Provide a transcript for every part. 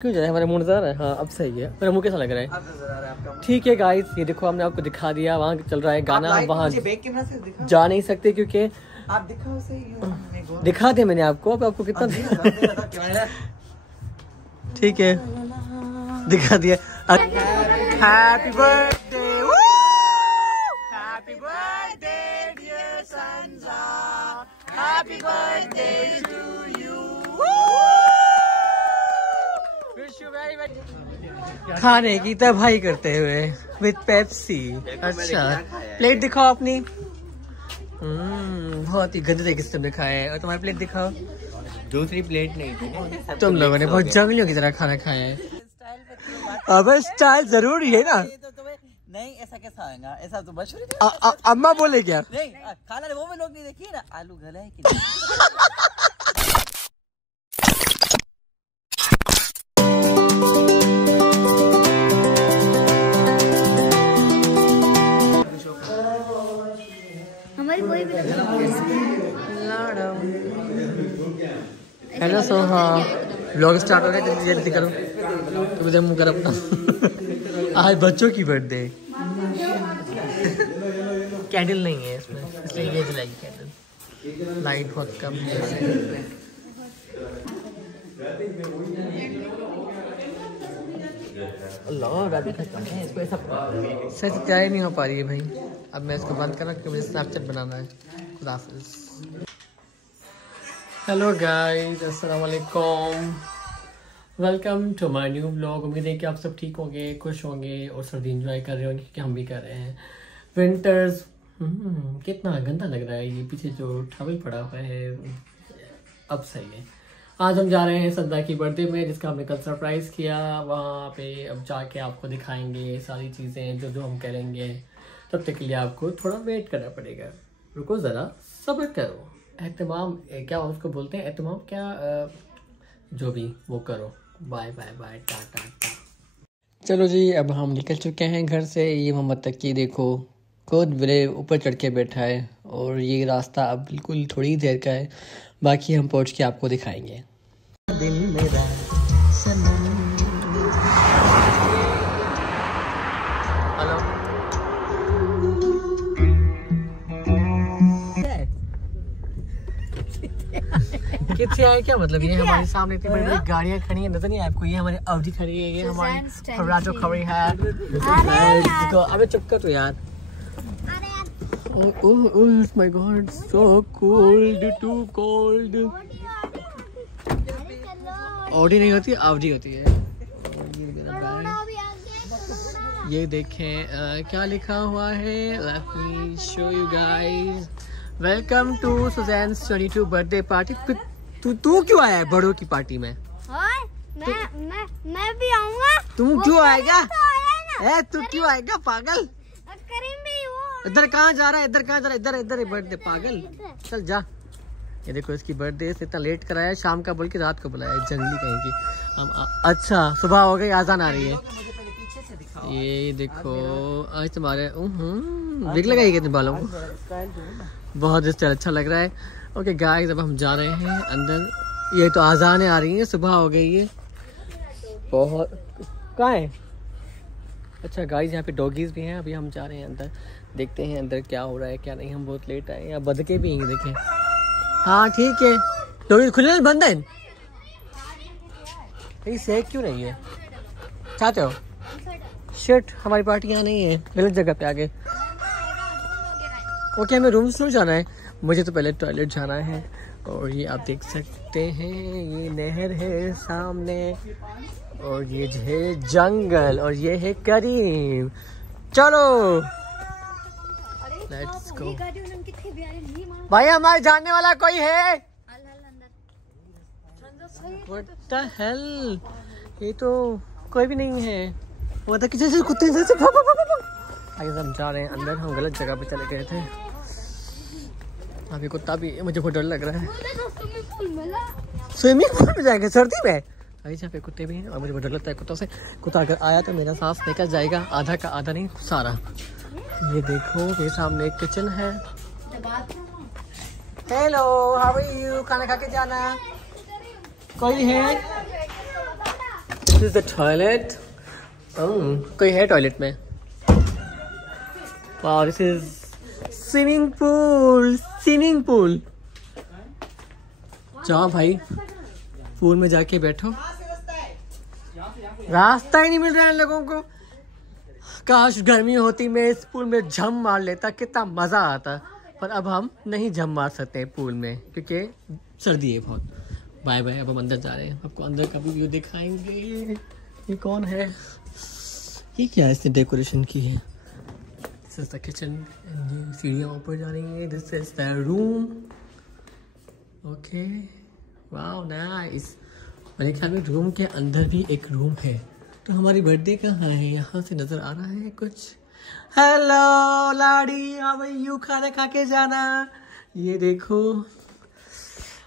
क्यों जा रहा है हमारे मुंह नजर? हाँ अब सही है। मेरा मुंह कैसा लग रहा है? ठीक है गाइस, ये देखो हमने आपको दिखा दिया। वहाँ चल रहा है गाना, वहाँ जा नहीं सकते क्योंकि आप दिखाओ सही। दिखा दे मैंने आपको। अब आपको कितना ठीक है दिखा दिया। Happy birthday, happy birthday dear Sanja, happy birthday to you. खाने की तबाही करते हुए विद पेप्सी। अच्छा प्लेट दिखाओ अपनी। बहुत ही गंदे तरीके से तुमने खाया है। और तुम्हारी प्लेट दिखाओ। दूसरी प्लेट नहीं थी। तुम लोगों ने बहुत जंगलियों की तरह खाना खाया है। अब स्टाइल जरूरी है ना। नहीं ऐसा कैसा आएगा? ऐसा तो मशहूर अम्मा बोले क्या? नहीं खाना वो में लोग नहीं देखिए ना, आलू गला है कि हेलो सोहा, व्लॉग स्टार्ट हो गया। जल्दी करो, तो मुझे मुँह कर अपना। आज बच्चों की बर्थडे। कैंडल नहीं है इसमें, इसलिए ये जलाई कैंडल। लाइट बहुत कम है। सच तैयारी नहीं हो पा रही है भाई। अब मैं इसको बंद कर रहा क्योंकि मुझे स्नैपचैट बनाना है। खुदा हाफिज़। हेलो गाइस, अस्सलाम वालेकुम, welcome to my new vlog. उम्मीद है कि आप सब ठीक होंगे, खुश होंगे और सर्दी एंजॉय कर रहे होंगे क्योंकि हम भी कर रहे हैं। विंटर्स कितना गंदा लग रहा है ये पीछे जो टॉवल पड़ा हुआ है। अब सही है। आज हम जा रहे हैं संदा की बर्थडे में, जिसका हमने कल सरप्राइज़ किया। वहाँ पे अब जाके आपको दिखाएंगे सारी चीज़ें जो हम करेंगे। तब तक के लिए आपको थोड़ा वेट करना पड़ेगा। रुको ज़रा, सब्र करो। एहतमाम क्या उसको बोलते हैं? एहतमाम क्या जो भी वो करो। Bye bye bye, tata tata. चलो जी, अब हम निकल चुके हैं घर से। ये मोहम्मद तकी देखो खुद मेरे ऊपर चढ़ के बैठा है। और ये रास्ता अब बिल्कुल थोड़ी देर का है, बाकी हम पहुँच के आपको दिखाएंगे। दिल मेरा सनम। हेलो, कितने आए क्या मतलब? ये हमारे सामने इतनी बड़ी बड़ी गाड़ियाँ खड़ी हैं, नजर नहीं आपको? ये हमारी अवधि खड़ी है, ये हमारी फराजो खड़ी है। अबे चुप कर तू यार। Oh my God, so cold, too cold. Audi नहीं होती, अवधि होती है। ये देखें क्या लिखा हुआ है। Let me show you guys. Welcome to Suzanne's 22 birthday party. तू क्यों आया है बड़ों की पार्टी में? मैं भी आऊंगा। तुम क्यों आएगा? तू क्यों आएगा पागल? इधर कहाँ जा रहा है? इधर कहाँ जा रहा है? इधर इधर बर्थडे पागल, चल जा। ये देखो इसकी बर्थडे से इतना लेट कराया, शाम का बोल के रात को बुलाया, जंगली कहीं की। हम अच्छा सुबह हो गई, आजान आ रही है। ये देखो आज तुम्हारे बिग लगाई कितने बालों को, बहुत स्टाइल अच्छा लग रहा है। ओके गाइस, अब हम जा रहे हैं अंदर। ये तो आजान आ रही है, सुबह हो गई है बहुत। कहाँ है? अच्छा गाइस, यहाँ पे डॉगीज भी हैं। अभी हम जा रहे हैं अंदर, देखते हैं अंदर क्या हो रहा है क्या नहीं। हम बहुत लेट आए। यहाँ बदके भी हैं, देखें। हाँ ठीक है, डॉगीज खुले बंद है। ये सेक क्यों नहीं है? चाहते हो? शिट, हमारी पार्टी यहाँ नहीं है, गलत जगह पे आ गए। ओके, हमें रूम में जाना है। मुझे तो पहले टॉयलेट जाना है। और ये आप देख सकते हैं, ये नहर है सामने, और ये है जंगल, और ये है करीम। चलो लेट्स गो। भाई हमारे जानने वाला कोई है? What the hell? ये तो कोई भी नहीं है। वो तो किसी कुत्ते से हम जा रहे हैं अंदर। हम गलत जगह पे चले गए थे। अभी कुत्ता भी, मुझे बहुत डर लग रहा है। स्विमिंग पूल में जाएंगे सर्दी में? अभी यहाँ पे कुत्ते भी हैं और मुझे बहुत डर लगता है कुत्तों से। कुत्ता अगर आया तो मेरा सांस निकल जाएगा, आधा का आधा नहीं सारा। ये देखो, ये सामने एक किचन है। Hello, how are you? खाना खा के जाना। कोई है? This is the toilet. कोई है टॉयलेट में? Wow, this is swimming pool. Swimming pool, जाओ भाई पूल में जाके बैठो। रास्ता ही नहीं मिल रहा है लोगों को। काश गर्मी होती, मैं इस पूल में झम मार लेता, कितना मजा आता। पर अब हम नहीं झम मार सकते पूल में क्योंकि सर्दी है बहुत। बाय बाय, अब हम अंदर जा रहे हैं, आपको अंदर का भी व्यू दिखाएंगे। ये कौन है? ये क्या है इसने डेकोरेशन की है? This is the kitchen. सीढ़ियाँ ऊपर जा रही है। This is the room. Okay, wow nice. मेरे ख्याल में रूम के अंदर भी एक रूम है। तो हमारी बर्थडे कहाँ है? यहाँ से नजर आ रहा है कुछ। हेलो लाड़ी, हाँ भाई, यू खाना खा के जाना। ये देखो,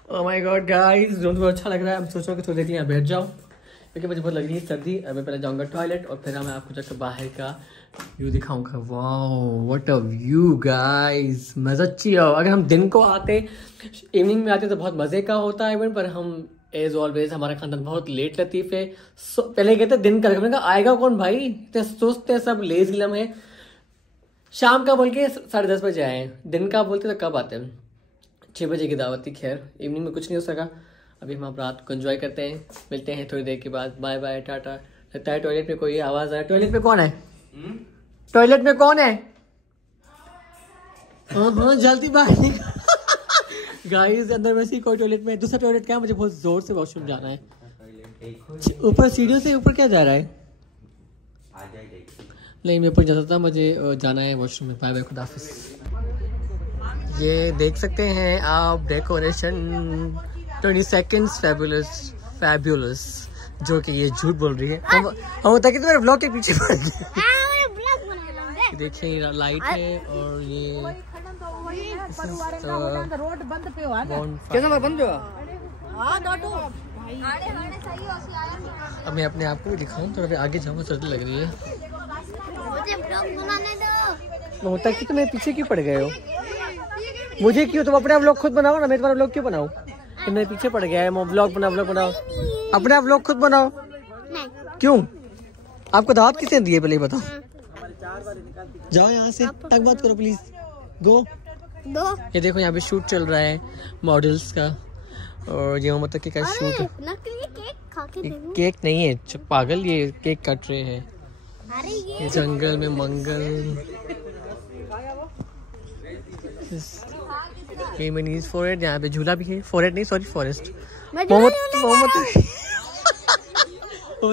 oh my God guys, room तो अच्छा लग रहा है। अब सोचो कि थोड़ी देर यहाँ बैठ जाओ क्योंकि मुझे बहुत लग रही है सर्दी। अब मैं पहले जाऊँगा टॉयलेट और फिर मैं आपको जाकर बाहर का व्यू दिखाऊंगा। Wow what a view guys, मजा अच्छी हो। अगर हम दिन को आते, इवनिंग में आते तो बहुत मजे का होता है इवेंट, पर हम एज ऑलवेज हमारा खानदान बहुत लेट लतीफ है। पहले कहते दिन कर, मैंने कहा आएगा कौन भाई, इतने सोचते हैं सब, लेज गिलम है। शाम का बोल के 10:30 बजे आए, दिन का बोलते तो कब आते हैं? 6 बजे की दावत थी। खैर इवनिंग में कुछ नहीं हो सका। अभी हम रात को एंजॉय करते हैं, मिलते हैं थोड़ी देर के बाद। Bye bye, tata. लगता है टॉयलेट में कोई आवाज आया। टॉयलेट में कौन है? टॉयलेट में कौन है? हाँ जल्दी बाहर निकल गाइस, अंदर वैसे ही कोई टॉयलेट में। दूसरा टॉयलेट क्या है? मुझे बहुत जोर से वॉशरूम जाना है। ऊपर सीढ़ियों से ऊपर क्या जा रहा है? नहीं, मैं ऊपर जाता था, मुझे जाना है वॉशरूम में। बाय बाय, खुदा हाफिज। ये देख सकते हैं आप डेकोरेशन 20 seconds फैबुलस, जो कि ये झूठ बोल रही है। हम होता कि मेरे ब्लॉग के पीछे पड़ गए। देखिए लाइट है और ये रोड बंद पे हुआ ना। कैसा बंद पे हुआ? अब मैं अपने आप को भी दिखाऊं तो अभी आगे जाऊंगा, सर्दी लग रही है। होता कि तुम्हें पीछे क्यों पड़ गए हो? मुझे क्यों? तुम अपने व्लॉग खुद बनाओ ना, मैं तुम्हारा व्लॉग क्यों बनाऊं? तुम मेरे पीछे पड़ गया है। व्लॉग बनाओ, अपने आप व्लॉग खुद बनाओ। क्यों? आपको दावत किसने दी है पहले बताओ। जाओ यहाँ से, टक बात करो प्लीज। गो। ये देखो यहाँ पे शूट चल रहा है मॉडल्स का, और ये मतलब का शूट। केक नहीं है पागल, ये केक कट रहे हैं। ये जंगल में मंगल। मनीष फॉरेस्ट, यहाँ पे झूला भी है। फॉरेस्ट नहीं, सॉरी फॉरेस्ट। मोहम्मद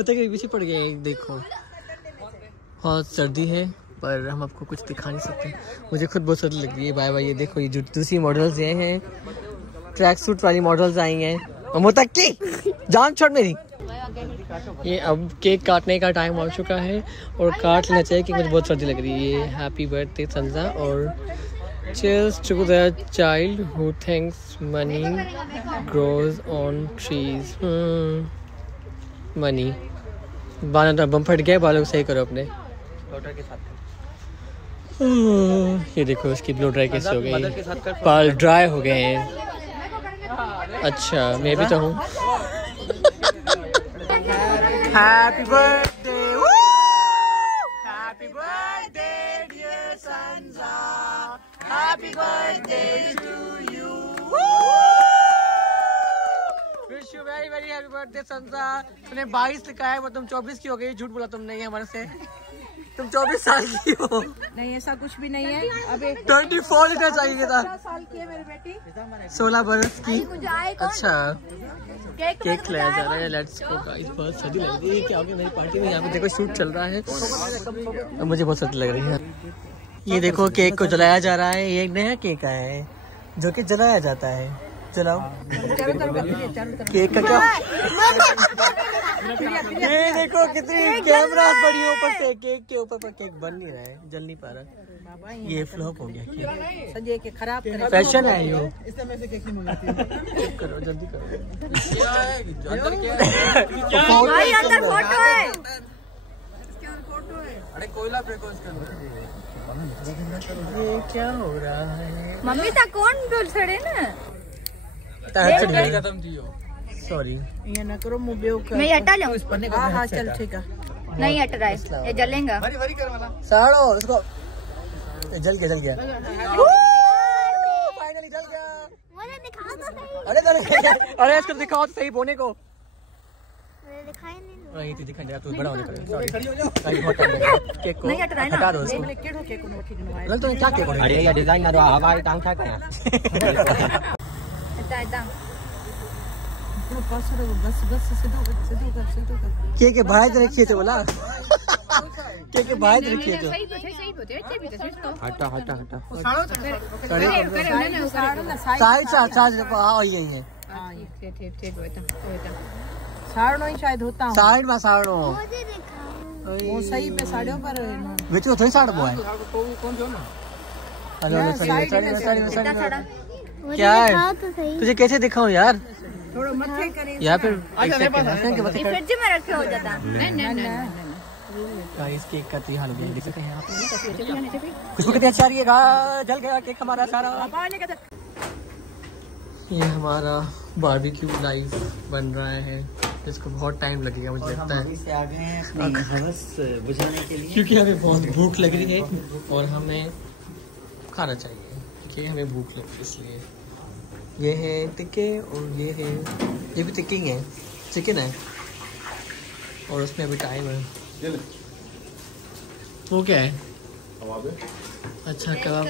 के पीछे पड़ गए। देखो बहुत सर्दी है, पर हम आपको कुछ दिखा नहीं सकते। मुझे खुद बहुत सर्दी लग रही है। Bye bye. ये देखो, ये दूसरी मॉडल्स ये हैं, ट्रैक सूट वाली मॉडल्स आई हैं। मोहम्मद की जान छोड़ मेरी। ये अब केक काटने का टाइम हो चुका है और काट लेना चाहिए कि मुझे बहुत सर्दी लग रही है। हैप्पी बर्थडे संजा, और cheers to the child who thinks money grows on trees. Money बाल बम फट गया, बालों को सही करो अपने। ये देखो इसकी ब्लो ड्राई कैसे हो गई, बाल ड्राई हो गए हैं। अच्छा मैं भी तो हूँ। Happy birthday, happy birthday dear Sanja, happy birthday to you. Wish you very very happy birthday Sanja. तूने 22 लिखा है, वो तुम 24 की हो गई। झूठ बोला तुमने ये हमारे से। तुम 24 साल की हो। नहीं ऐसा कुछ भी नहीं है। अबे 24 लिखना चाहिए था। 16 साल की है मेरी बेटी। 16 बरस की। अच्छा केक खिलाया जा रहा है। Let's go guys. बहुत सर्दी लग रही है। क्या हो गया मेरी पार्टी में? यहाँ पे देखो शूट चल रहा है और मुझे बहुत सर्दी लग रही है। ये देखो केक को जलाया जा रहा है। ये एक नया केक आया है जो कि जलाया जाता है। जलाओ केक का क्या। ये देखो कितनी कैमरा बड़ी है ऊपर से। केक के ऊपर पर केक बन नहीं रहा है, जल नहीं पा रहा। ये फ्लॉप हो गया केक। सजे के खराब करे। फैशन है ये। इससे मैं से केक नहीं मंगाती। करो जल्दी करो। भाई अंदर फोटो है। अरे कोयला फेंको इसके अंदर। ये क्या हो रहा है? मम्मी ता कौन डोल छड़े ना। खत्म थी सॉरी ये ना करो मुंह मैं हटा लूं। हाँ चल ठीक है। नहीं हट रहा है, ये जलेगा। साड़ो इसको, जल गया फाइनली जल गया। मुझे दिखाओ तो सही। अरे इसको दिखाओ तो सही बोने को। मुझे दिखाई नहीं। नहीं तो दिखाई देगा, तू बड़ा होने पर। सॉरी बहुत टाइम लगेगा। केक को नहीं हट रहा है ना। हटा दो इसको। गलत तो क्या केक? अरे ये डिजाइन ना दो, हमारी टांग खा गया। केक के भाई तो रखिए थे बोला। केक के भाई तो रखिए थे। हटा साइड आओ यही है। साड़ो ही शायद होता हूँ। साइड में साड़ो। मुझे दिखाओ। वो सही पे साड़ियों पर विच को थोड़ी साड़ बोए। हेलो क्या है? तुझे कैसे दिखाऊं यार? थोड़ा मथे करे यहाँ पे फ्रिज में रखे हो जाता। नहीं। गाइस केक का तो हाल हो गया, देख सकते हैं आप। खुशबू कितनी अच्छी आ रही है। जल गया केक हमारा सारा। ये हमारा बारबेक्यू लाइव बन रहा है, इसको बहुत टाइम लगेगा मुझे लगता है। से आ गए हैं अपनी हवस बुझाने के लिए, क्योंकि हमें बहुत भूख लग रही है और हमें खाना चाहिए, क्योंकि हमें भूख लग रही है। इसलिए ये है टिक्के और ये भी टिक्के ही है, चिकन है और उसमें अभी टाइम है। वो क्या है? अच्छा कबाब।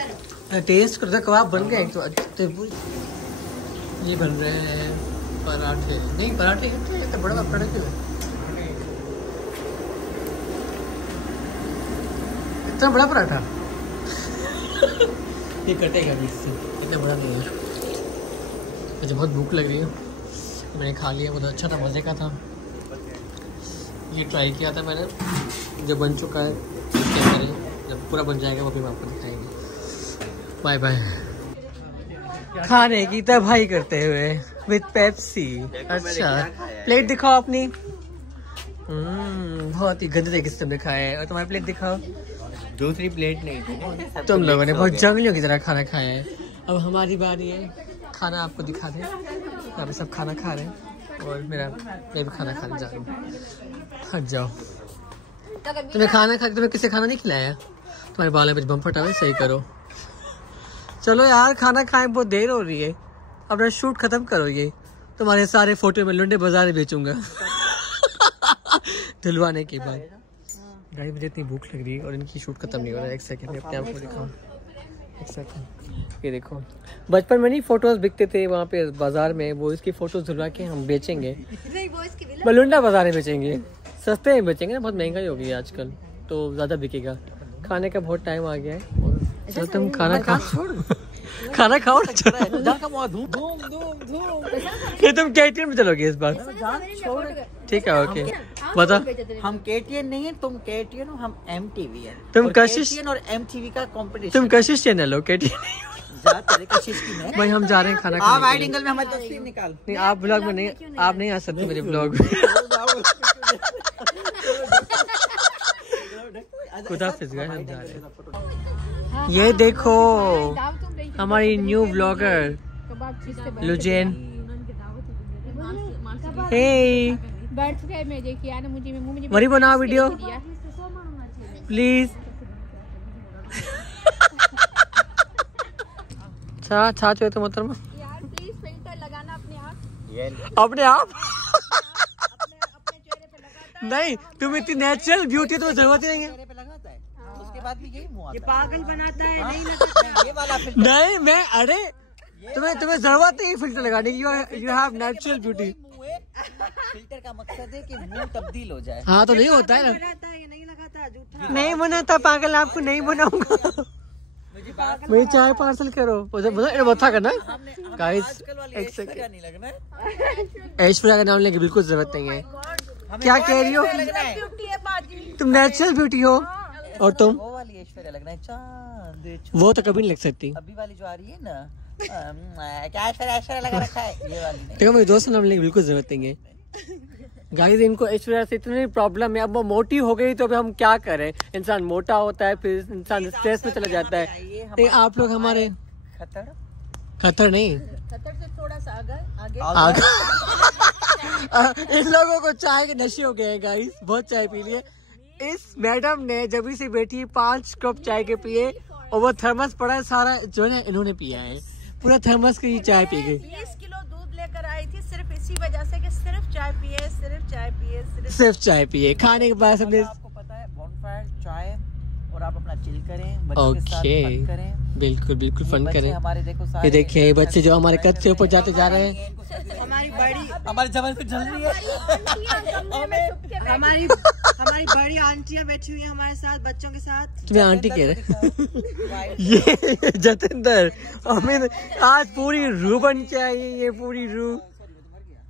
टेस्ट करता कबाब बन गए तो ये बन रहे हैं पराठे। नहीं पराठे इतना बड़ा पराठा क्यों है? इतना बड़ा पराठा। ये कटेगा बीच से, इतना बड़ा नहीं है। मुझे बहुत भूख लग रही है, मैंने खा लिया, बहुत अच्छा था, मज़े का था। ये ट्राई किया था मैंने, जब बन चुका है जब पूरा बन जाएगा वो भी मैं आपको दिखाएंगे। Bye bye. खाने की तबाही करते हुए विद पेप्सी। अच्छा प्लेट दिखाओ अपनी। बहुत ही गंदे तरीके से तुमने खाया है। और तुम्हारी प्लेट दिखाओ। दूसरी प्लेट नहीं थी। तुम लोगों ने बहुत जंगलियों की तरह खाना खाया है। अब हमारी बारी है, खाना आपको दिखा दे। यहाँ पे सब खाना खा रहे हैं और मैं भी खाना खाने जा रहा हूँ। हट जाओ। तुम्हें किसी खाना नहीं खिलाया? तुम्हारे बालों में बम फटा हुआ, सही करो। चलो यार खाना खाएं, बहुत देर हो रही है, अपना शूट खत्म करो। ये तुम्हारे सारे फोटो में लुंडे बाजार बेचूंगा धुलवाने के बाद। भाई मुझे इतनी भूख लग रही है और इनकी शूट खत्म नहीं हो रहा है। एक सेकंड अपने आप को दिखाऊं। एक सेकंड, ये देखो बचपन में नहीं फोटोज बिकते थे वहाँ पे बाजार में, वो इसकी फोटोज धुलवा के हम बेचेंगे। लुंडा बाजार में बेचेंगे, सस्ते में बेचेंगे ना, बहुत महंगाई हो गई है आजकल, तो ज़्यादा बिकेगा। खाने का बहुत टाइम आ गया है। चलो तुम खाना खाओ। खाना खाओ ना। ये तुम केटीएम में चलोगे इस बार? ठीक है ओके। बता। हम केटीएन नहीं है, तुम केटीएन हो, हम एमटीवी है। तुम कशिश और एमटीवी का कंपटीशन। तुम कशिश चैनल हो, केटीएन भाई। हम जा रहे हैं खाना आप वाइड एंगल में हमारी तस्वीर निकाल। नहीं आप ब्लॉग में नहीं, आप नहीं आ सकते मेरे ब्लॉग में। खुदा फिस गए, हम जा रहे हैं। ये देखो हमारी न्यू ब्लॉगर लुजेन। हे बर्थडे में देखिए ना, मुझे वही बनाओ वीडियो प्लीज। छा चाहिए तो मोहतरमा यार प्लीज फिल्टर लगाना अपने आप। अपने आप नहीं, तुम इतनी नेचुरल ब्यूटी तो जरूरत ही नहीं है। उसके बाद भी यही मुंह ये पागल बनाता है। नहीं ये वाला फिल्टर नहीं मैं, अरे तुम्हें जरूरत नहीं फिल्टर लगाने की। You have natural beauty. Filter का मकसद है कि मुंह तब्दील हो जाए। हाँ तो नहीं होता है ना। नहीं लगाता, झूठा नहीं बनाता पागल, आपको नहीं बनाऊंगा। मेरी चाय पार्सल करो। उधर करना गाइस। एक सेकंड, नहीं लगना है। ऐश्वर्या का नाम लेके बिल्कुल जरूरत नहीं है। क्या कह रही हो? तुम नेचुरल ब्यूटी हो। और तुम? वो वाली ऐश्वर्या लगना है, चांद। वो तो कभी नहीं लग सकती। अभी वाली जो आ रही है ना, क्या ऐश्वर्या लगा रखा है, ये वाली नहीं। देखो मेरे दोस्त का नाम लेके बिल्कुल जरूरत नहीं है। गाइस इनको ऐश्वर्या से इतनी प्रॉब्लम है, अब वो मोटी हो गई तो अभी हम क्या करें। इंसान मोटा होता है, फिर इंसान स्ट्रेस में चला जाता है। तो आप लोग हमारे खतर नहीं, खतर से थोड़ा सा आगे आगे इन लोगों को चाय के नशे हो गए हैं गाइस, बहुत चाय पी लिए। इस मैडम ने जब से बैठी 5 कप चाय के पिए और वो थर्मस पड़ा है सारा जो है इन्होंने पिया है, पूरा थर्मस की चाय पी गई। 20 किलो दूध लेकर आई थी सिर्फ इसी वजह से कि सिर्फ चाय पिए, सिर्फ चाय पिए, सिर्फ चाय पिए। खाने के बाद हमने आपको पता है बॉनफायर चाय और आप अपना चिल करें, बच्चों के साथ फन करें। बिल्कुल बिल्कुल फन करें। हमारे देखो ये देखिए ये बच्चे जो हमारे कद से ऊपर जाते जा रहे हैं। हमारी जबल पे जल रही है। हमारी बड़ी आंटियां बैठी हुई हैं हमारे साथ बच्चों के साथ। तुम्हें आंटी कह रहे ये जतेंद्र हमें आज पूरी रू बन के आई है, ये पूरी रू।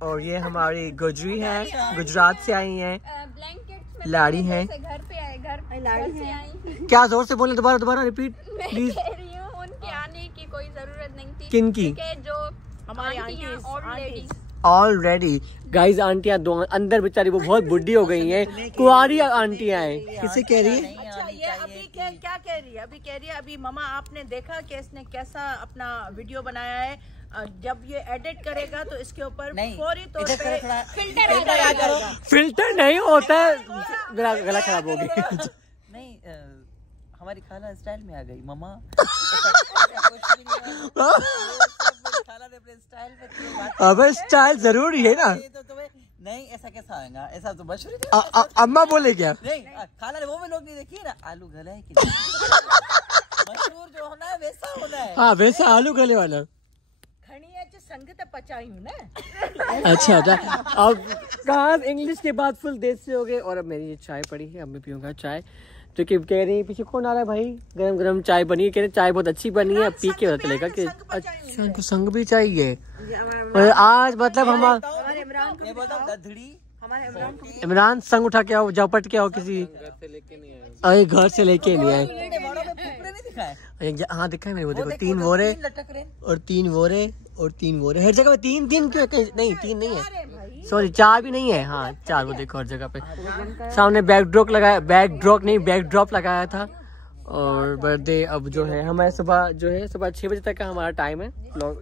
और ये हमारी गुजरी है, गुजरात से आई है, लाड़ी है। घर पे आए, घर पे लाड़ी से आई। क्या जोर से बोले, दोबारा रिपीट प्लीज। कह रही हूँ उनके आने की कोई जरूरत नहीं थी। किनकी? जो हमारी आंटी ऑलरेडी गाइस आंटियां दो अंदर बेचारी वो बहुत बुढ़ी हो गई हैं, कुंवारी आंटियां हैं। किसे कह रही है? अच्छा ये अभी क्या कह रही है? अभी कह रही है अभी मम्मा आपने देखा कि इसने कैसा अपना वीडियो बनाया है, जब ये एडिट करेगा तो इसके ऊपर फौरी तौर पे फिल्टर नहीं होता है, मेरा गला खराब हो गया। नहीं हमारी खाला स्टाइल में आ गई मम्मा। अबे स्टाइल जरूरी है ना। तो तुम्हें नहीं ऐसा कैसा आएगा, ऐसा तो मशहूर अम्मा बोले क्या? नहीं खाला ने वो भी लोग नहीं देखिए ना, आलू गला है कि मशहूर जो होना है वैसा होना है। हाँ वैसा आलू गले वाला। संगत पचाई हूँ ना। अच्छा अब कहा इंग्लिश के बाद फुल देसी हो गए। और अब मेरी ये चाय पड़ी है, अब मैं पीऊंगा चाय। तो कि कह रही पीछे कौन आ रहा है भाई, गरम गरम चाय बनी है, कह रहे चाय बहुत अच्छी बनी है, अब पी के पता चलेगा कि अच्छा इनको संग भी चाहिए। और आज मतलब हमारे इमरान संग उठा के आओ, जापट के आओ किसी अरे घर से लेके नहीं आए। हाँ दिखा है मेरे को, देखो 3 बोरे और 3 बोरे और 3 बोरे हर जगह पे। 3 क्यों? नहीं 3 नहीं है, सॉरी 4 भी नहीं है। हाँ 4 वो देखो हर जगह पे। सामने बैकड्रॉप लगाया था। और बर्थडे अब जो है हमारे सुबह 6 बजे तक का हमारा टाइम है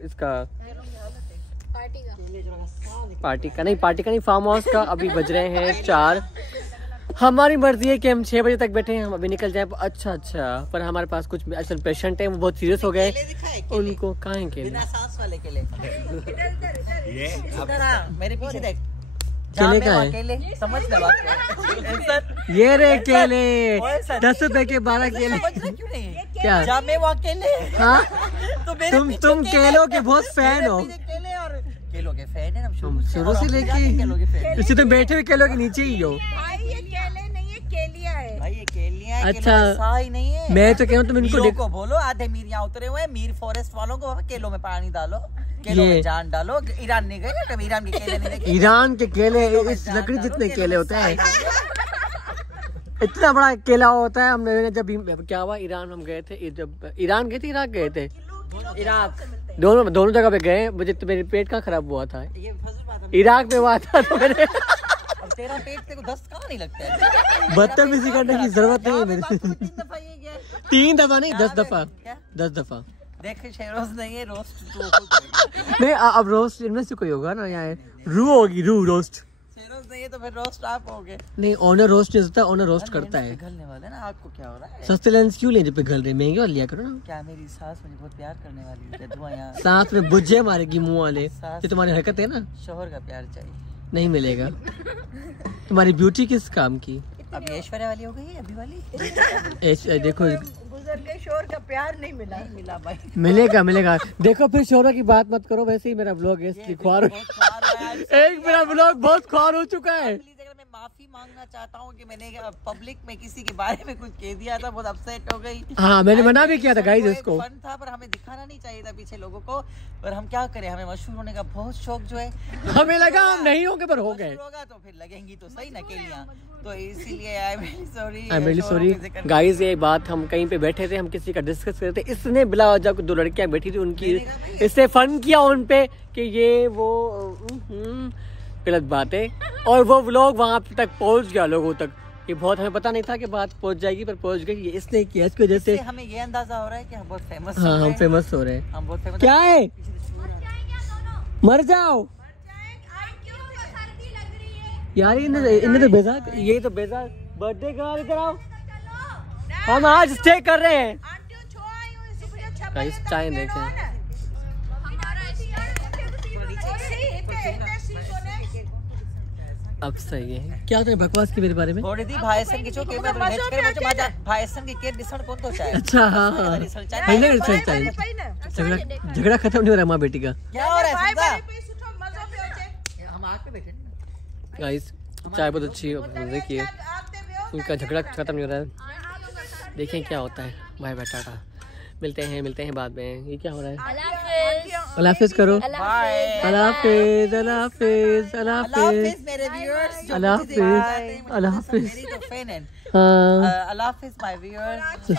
इसका पार्टी का नहीं फार्म हाउस का। अभी बज रहे हैं 4। हमारी मर्जी है कि हम 6 बजे तक बैठे हैं, हम अभी निकल जाए। अच्छा पर हमारे पास कुछ असल पेशेंट है, वो बहुत सीरियस हो गए, उनको कहाँ के सांस वाले केले मेरे पीछे देख केले का है, समझ ले बात। ये रे केले 10 रुपए के 12 केले। क्यों नहीं क्या जामे वो अकेले? हाँ तुम केलों के बहुत फैन हो। केलों के फैन है हम शुरू से लेके इसी तो बैठे हुए केलों के नीचे ही हो। भाई ये केले नहीं है, केलिया है भाई, ये केलियां है। अच्छा सही नहीं है। मैं तो कह रहा हूँ तुम इनको को बोलो, आधे मीरियां उतरे हुए हैं, मीर फॉरेस्ट वालों को केलों में पानी डालो, केलों में जान डालो। ईरान नहीं गए कभी? ईरान के केले नहीं देखे? ईरान के केले इस लकड़ी जितने केले होते हैं, इतना बड़ा केला होता है। हमने जब क्या हुआ ईरान हम गए थे, जब ईरान गए थे इराक गए थे, इराक दोनों जगह पे गए। मुझे तो मेरे पेट कहाँ खराब हुआ था, इराक में हुआ था। तो मेरे तेरा पेट तेरे को 10 कहाँ नहीं लगता है? बदतमीजी करने की जरूरत नहीं है मेरे। 3 दफा नहीं 10 दफा 10 दफा। देख शेरोज नहीं है, रोस्ट नहीं अब रोस्ट इनमें से कोई होगा ना, यहाँ रू होगी, रू रोस्ट। शेरोज नहीं है तो फिर रोस्ट आप होगे। नहीं ऑनर रोस्ट नहीं होता, ऑनर रोस्ट करता है। पिघलने वाले ना, आपको क्या हो रहा है? सस्ते लेंस क्यों ले जो पिघल रहे, महंगे वाले लिया करो ना। क्या मेरी सास मुझे बहुत प्यार करने वाली है? धुआं यहाँ साथ में बुझे मारेगी मुंह वाले, ये तुम्हारी हरकत है ना। शोहर का प्यार चाहिए, नहीं मिलेगा। तुम्हारी ब्यूटी किस काम की? अभी ऐश्वर्या वाली हो गई है, अभी वाली। देखो गुजर के शोर का प्यार नहीं मिला भाई। मिलेगा। देखो फिर शोहरा की बात मत करो, वैसे ही मेरा ब्लॉग है एक मेरा ब्लॉग बहुत ख्वार हो चुका है। मैं माफी मांगना चाहता हूँ कि मैंने पब्लिक में किसी के बारे में कुछ कह दिया था, बहुत अपसेट हो गई। हाँ मैंने मना भी किया था गाइस इसको। फन था पर हमें दिखाना नहीं चाहिए था पीछे लोगों को, पर हम क्या करें, हमें मशहूर होने का बहुत शौक जो है। हमें लगा हम नहीं होंगे पर हो गए। होगा तो फिर लगेंगी तो सही ना केलियां, तो इसीलिए I am really sorry guys. ये बात हम कहीं पे बैठे थे, हम किसी का डिस्कस कर रहे थे, इसने बिला वजह को 2 लड़कियां बैठी थी उनकी, इससे फन किया उन पे कि ये वो गलत बात है। और वो व्लॉग वहां तक पहुंच गया लोगों तक, ये बहुत हमें पता नहीं था कि बात पहुंच जाएगी, पर पहुंच गई। ये इसने किया, इसकी वजह से हमें ये अंदाजा हो रहा है कि हम बहुत फेमस। हाँ हम फेमस हो रहे हैं। हम बहुत फेमस। क्या है? मर जाओ। यार इन्हें तो बेजा, ये तो बेजा बर्थडे गर्ल, इधर आओ, हम आज स्टे कर रहे हैं। गाइस चाय देखें, अब सही है। क्या तुमने बकवास की मेरे बारे में? थोड़ी दी भाईसन की चोके में भेज कर मुझे मजा भाईसन की केट दिसण कौन तो चाहे। अच्छा हाँ हाँ, पहले झगड़ा खत्म नहीं हो रहा माँ बेटी का। क्या हो रहा है समझा? हम आके बैठे गाइस चाय बहुत अच्छी मजे की है, उनका झगड़ा खत्म नहीं हो रहा है। देखें क्या होता है। बाय बाय, टाटा, मिलते हैं बाद में। ये क्या हो रहा है? अल्लाह हाफिज करो। अल्लाह हाफिज, अल्लाह हाफिज, अल्लाह हाफिज मेरे viewers, Allah Hafiz, Allah Hafiz, Allah Hafiz my viewers.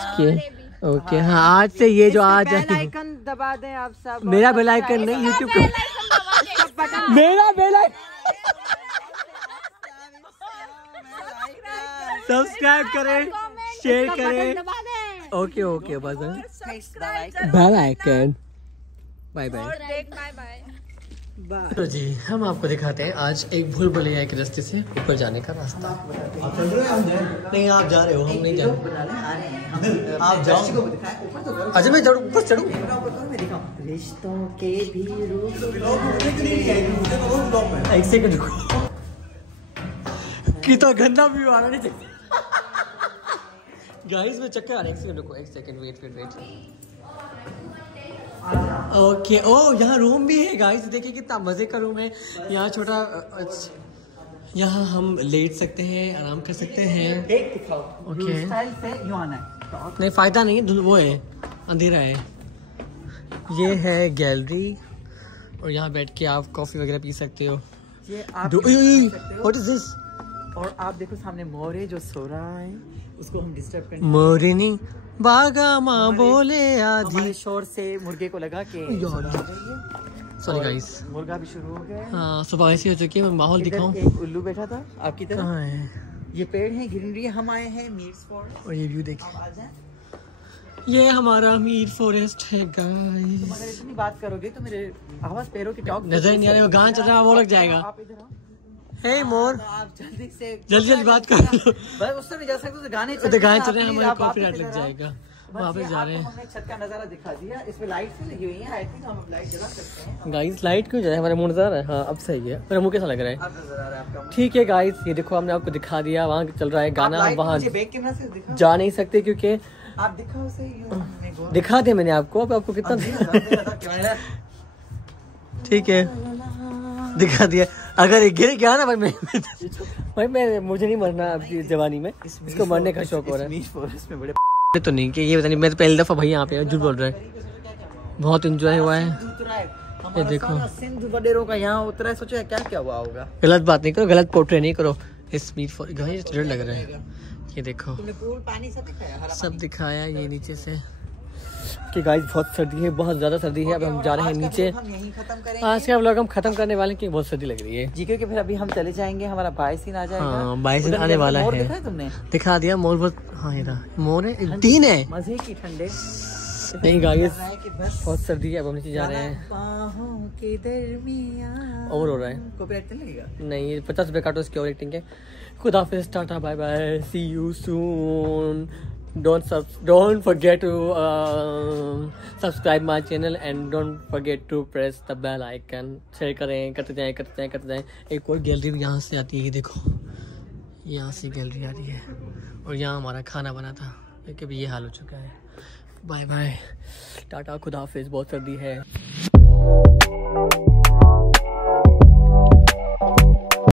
Okay हाँ, आज से ये जो आज बेल आइकन दबा दें आप सब। मेरा बेल आइकन नहीं, यूट्यूब का मेरा बेल आइकन सब्सक्राइब करें, शेयर करें। ओके ओके बस बेल आइकन। Bye bye. तो जी हम आपको दिखाते हैं आज एक भूल भुलैया के रास्ते से ऊपर जाने का रास्ता। नहीं आप जा रहे हो, हम नहीं जा रहे। आप जाओ, अच्छा मैं ऊपर चढ़ूं। रिश्तों के भी एक सेकंड रुको, कितना गंदा व्यू आ रहा नहीं चाहिए। गाइस मैं चक्कर आ रहा है, एक सेकंड रुको, एक सेकंड वेट। ओके ओ यहाँ रूम भी है गाइस, देखिए कितना मजे का रूम है। यहाँ छोटा, यहाँ हम लेट सकते हैं, आराम कर सकते हैं। ओके नहीं फायदा नहीं है, वो है अंधेरा है। ये है गैलरी और यहाँ बैठ के आप कॉफी वगैरह पी सकते हो। ये आप व्हाट इज दिस? और आप देखो सामने मोरे जो सो रहा है, उसको हम डिस्टर्ब करें। मोरिनी बागा माँ बोले आधी शोर से मुर्गे को लगा के। सॉरी गाइस, मुर्गा भी शुरू हो गया। हाँ सुबह ऐसी हो चुकी है, मैं माहौल दिखाऊं। एक उल्लू बैठा था आपकी तरफ। कहाँ है? ये पेड़ है, ग्रीनरी। हम आए हैं मीट्स फॉरेस्ट और ये व्यू देखिए, ये हमारा मीर फॉरेस्ट है गाइस। अगर इतनी बात करोगे तो मेरे आवाज पैरों की टॉक नजर नहीं आ रहा, गाना चल रहा है वो लग जाएगा। आप इधर आओ। हे मोर, आप जल्दी से जल्दी बात कर लो। बस उससे नहीं जा सकते तो गाने तो गाने चल रहे हैं, हमारे कॉपीराइट लग जाएगा। वापस जा रहे हैं। हमने छत का नजारा दिखा दिया, इसमें लाइट्स लगी हुई हैं। आई थिंक हम लाइट जला सकते हैं। गाइस लाइट क्यों जा रहा है? हमारे मुंह नजर आ रहा है। हाँ अब सही है, मेरा मुंह कैसा लग रहा है? अब नजर आ रहा है आपका। ठीक है गाइस, ये देखो हमने आपको दिखा दिया, वहाँ चल रहा है गाना। हम वहाँ बैक कैमरा से दिखा जा नहीं सकते क्योंकि आप दिखाओ सही। दिखा दे मैंने आपको, अब आपको कितना ठीक है दिखा दिया। अगर ये गिर गया ना भाई मैं मुझे नहीं मरना आपकी जवानी में, इसको मरने का शौक हो रहा है। तो नहीं कि ये पता नहीं, मैं तो पहली दफा भाई यहाँ पे झूठ बोल रहा है। बहुत एंजॉय हुआ है। ये देखो सिंध वडेरों का यहाँ उतरा है, सोचो क्या क्या हुआ होगा। गलत बात नहीं करो, गलत पोर्ट्रे नहीं करो। इस मीट फॉर डर लग रहा है। ये देखो पूल पानी सब दिखाया, सब दिखाया ये नीचे से कि गाइस बहुत सर्दी है, बहुत ज्यादा सर्दी है। अब हम जा रहे हैं नीचे। हम यहीं खत्म करेंगे आज का व्लॉग हम खत्म करने वाले हैं, बहुत सर्दी लग रही है जी, क्योंकि फिर अभी हम चले जाएंगे, हमारा बाइसिन आ जाएगा। हाँ बाइसिन आने वाला है। दिखा तुमने? दिखा दिया मोर। बहुत हाँ ये रहा मोर है, 3 है मजे की ठंडे। नहीं गाइस बहुत सर्दी है, अब हम नीचे जा रहे हैं। ओवर हो रहा है, कॉपीराइट नहीं लगेगा? नहीं 50 रुपए काटो इसकी ओवर एक्टिंग के। खुदा हाफिज़, tata bye bye, see you soon. Don't forget to subscribe my channel and don't forget to press the bell icon. Share करें, करते जाएं। एक और गैलरी भी यहाँ से आती है, ये देखो यहाँ से गैलरी आ रही है। और यहाँ हमारा खाना बना था, क्योंकि अभी ये हाल हो चुका है। बाय बाय, टाटा, खुदा हाफिज़, बहुत सर्दी है।